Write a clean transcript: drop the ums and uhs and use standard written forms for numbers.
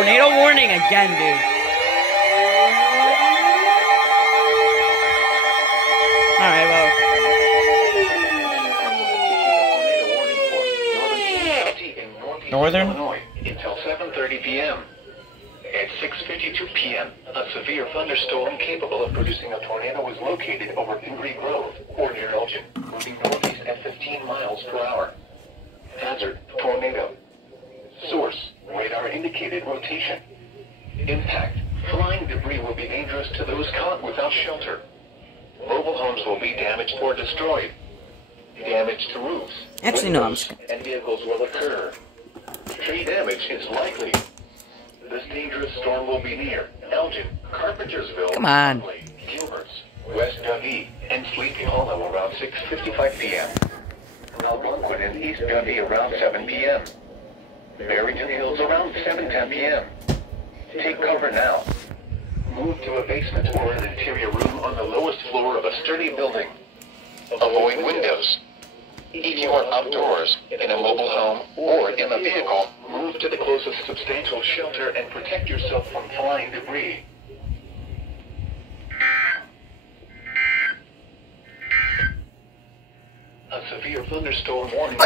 tornado warning again, dude. Alright, well. Northern? Illinois until 7:30 p.m. At 6:52 p.m., a severe thunderstorm capable of producing a tornado was located over Pingree Grove or near Elgin, moving northeast at 15 miles per hour. Hazard: tornado. Source: radar indicated rotation. Impact: flying debris will be dangerous to those caught without shelter. Mobile homes will be damaged or destroyed. Damage to roofs, Actually, no, windows, and vehicles will occur. Tree damage is likely. This dangerous storm will be near Elgin, Carpentersville, Come on. Gilbert's, West Dundee, and Sleepy Hollow around 6:55 p.m. Algonquin and East Dundee around 7 p.m. Barrington Hills around 7:10 p.m. Take cover now. Move to a basement or an interior room on the lowest floor of a sturdy building. Avoid windows. If you are outdoors, in a mobile home, or in a vehicle, move to the closest substantial shelter and protect yourself from flying debris. A severe thunderstorm warning.